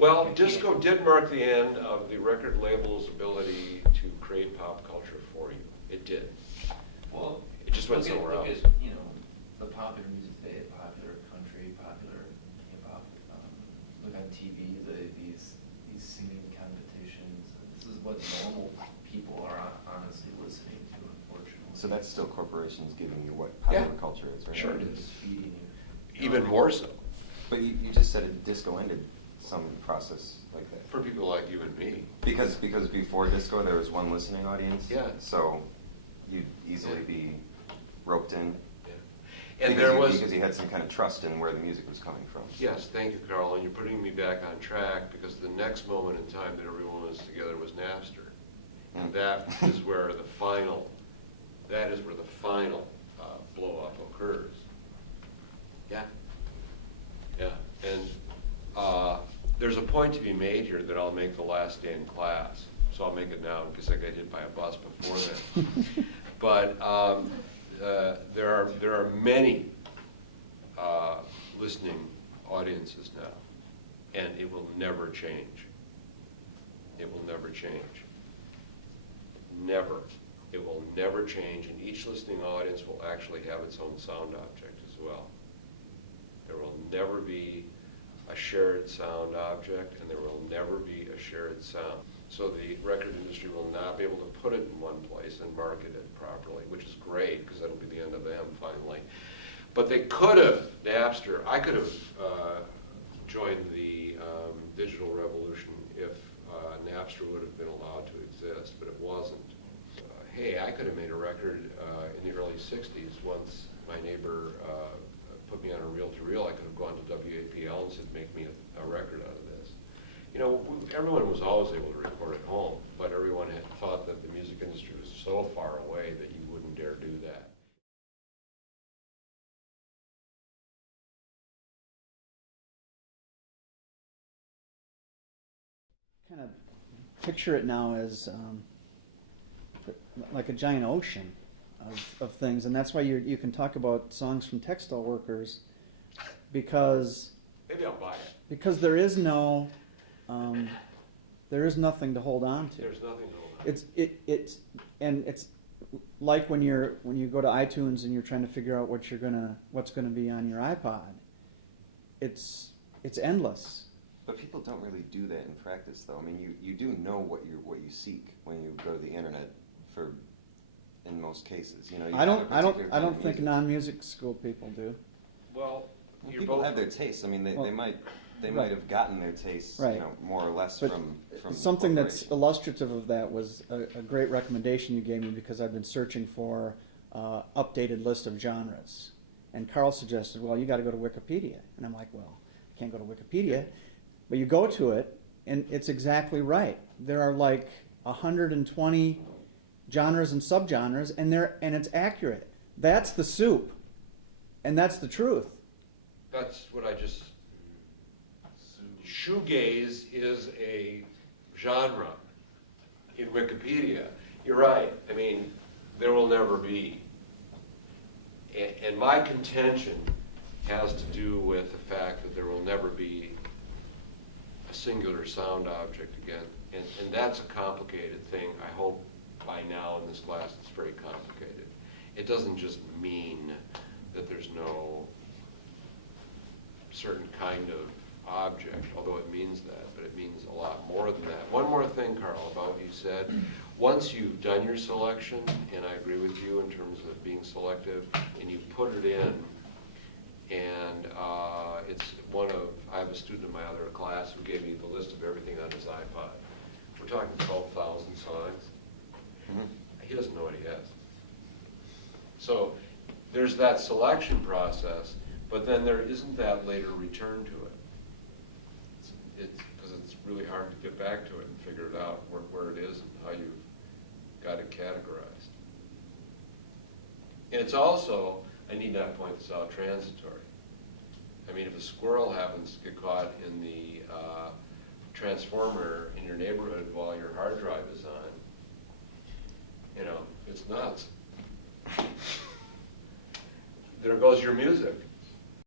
Well, disco did mark the end of the record label's ability to create pop culture for you. It did. Well, it just went look somewhere else. Look at, the popular music today, popular country, popular hip hop. Look on TV, these singing competitions. This is what normal people are honestly listening to, unfortunately. So that's still corporations giving you what popular culture is, right? Sure. It is feeding you. Even more so. But you just said disco ended some process like that. For people like you and me. Because before disco there was one listening audience. Yeah. So you'd easily be roped in. Yeah. And there was because you had some kind of trust in where the music was coming from. Yes, thank you, Carl. And you're putting me back on track because the next moment in time that everyone was together was Napster, and that is where the final blow up occurs. Yeah. Yeah. And there's a point to be made here that I'll make the last day in class. So I'll make it now because I got hit by a bus before then. But there are many listening audiences now, and it will never change. It will never change. Never. It will never change, and each listening audience will actually have its own sound object as well. There will never be a shared sound object, and there will never be a shared sound. So the record industry will not be able to put it in one place and market it properly, which is great, because that'll be the end of them finally. But they could have, Napster, I could have joined the digital revolution if Napster would have been allowed to exist, but it wasn't. Hey, I could have made a record in the early 60s once my neighbor put me on a reel-to-reel. I could have gone to WAPL and said, make me a record out of this. Everyone was always able to record at home, but everyone had thought that the music industry was so far away that you wouldn't dare do that. Kind of picture it now as like a giant ocean of things, and that's why you can talk about songs from textile workers, because maybe I'll buy it. Because there is nothing to hold on to. There's nothing to hold on. It's like when you go to iTunes and you're trying to figure out what's gonna be on your iPod. It's endless. But people don't really do that in practice, though. I mean, you do know what you seek when you go to the internet for, in most cases. I don't think non-music school people do. Well, people have their tastes. I mean, they might have gotten their tastes, right, more or less but from something that's illustrative of that was a great recommendation you gave me, because I've been searching for updated list of genres, and Carl suggested, well, you got to go to Wikipedia, and I'm like, well, I can't go to Wikipedia. But you go to it, and it's exactly right. There are like 120 genres and subgenres, and it's accurate. That's the soup, and that's the truth. That's what I just... Shoegaze is a genre in Wikipedia. You're right. I mean, there will never be. And my contention has to do with the fact that there will never be a singular sound object again. And that's a complicated thing. I hope by now in this class it's very complicated. It doesn't just mean that there's no certain kind of object, although it means that, but it means a lot more than that. One more thing, Carl, about what you said. Once you've done your selection, and I agree with you in terms of being selective, and you put it in, and it's I have a student in my other class who gave me the list of everything on his iPod. We're talking 12,000 songs. Mm-hmm. He doesn't know what he has. So there's that selection process, but then there isn't that later return to it. Because it's really hard to get back to it and figure it out where it is and how you've got it categorized. And it's also, I need not point this out, transitory. I mean, if a squirrel happens to get caught in the transformer in your neighborhood while your hard drive is on, it's nuts. There goes your music.